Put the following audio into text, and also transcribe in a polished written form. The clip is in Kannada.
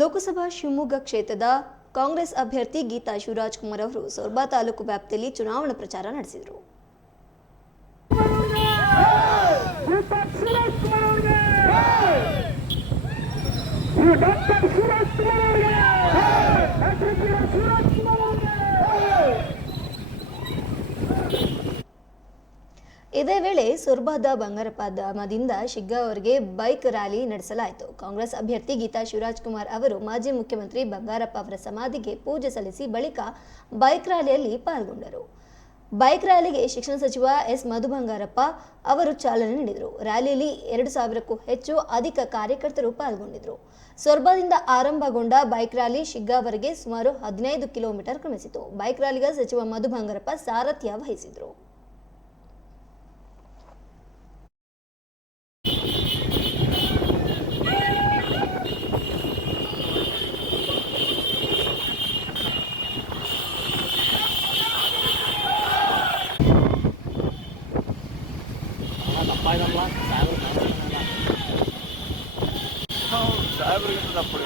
ಲೋಕಸಭಾ ಶಿವಮೊಗ್ಗ ಕ್ಷೇತ್ರದ ಕಾಂಗ್ರೆಸ್ ಅಭ್ಯರ್ಥಿ ಗೀತಾ ಶಿವರಾಜ್ಕುಮಾರ್ ಅವರು ಸೊರಬ ತಾಲೂಕು ವ್ಯಾಪ್ತಿಯಲ್ಲಿ ಚುನಾವಣಾ ಪ್ರಚಾರ ನಡೆಸಿದರು. ಇದೇ ವೇಳೆ ಸೊರಬದ ಬಂಗಾರಪ್ಪ ಧಾಮದಿಂದ ಶಿಗ್ಗಾಂವರೆಗೆ ಬೈಕ್ ರ್ಯಾಲಿ ನಡೆಸಲಾಯಿತು. ಕಾಂಗ್ರೆಸ್ ಅಭ್ಯರ್ಥಿ ಗೀತಾ ಶಿವರಾಜ್ಕುಮಾರ್ ಅವರು ಮಾಜಿ ಮುಖ್ಯಮಂತ್ರಿ ಬಂಗಾರಪ್ಪ ಅವರ ಸಮಾಧಿಗೆ ಪೂಜೆ ಸಲ್ಲಿಸಿ ಬಳಿಕ ಬೈಕ್ ರ್ಯಾಲಿಯಲ್ಲಿ ಪಾಲ್ಗೊಂಡರು. ಬೈಕ್ ರ್ಯಾಲಿಗೆ ಶಿಕ್ಷಣ ಸಚಿವ ಎಸ್ ಮಧು ಬಂಗಾರಪ್ಪ ಅವರು ಚಾಲನೆ ನೀಡಿದರು. ರ್ಯಾಲಿಯಲ್ಲಿ 2000ಕ್ಕೂ ಅಧಿಕ ಕಾರ್ಯಕರ್ತರು ಪಾಲ್ಗೊಂಡಿದ್ದರು. ಸೊರಬದಿಂದ ಆರಂಭಗೊಂಡ ಬೈಕ್ ರ್ಯಾಲಿ ಶಿಗ್ಗಾಂವರೆಗೆ ಸುಮಾರು 15 ಕಿಲೋಮೀಟರ್ ಕ್ರಮಿಸಿತು. ಬೈಕ್ ರ್ಯಾಲಿಗೆ ಸಚಿವ ಮಧು ಬಂಗಾರಪ್ಪ ಸಾರಥ್ಯ ವಹಿಸಿದರು. ಸಾಹೇಬ್ರಿಗೆ ತಪ್ಪು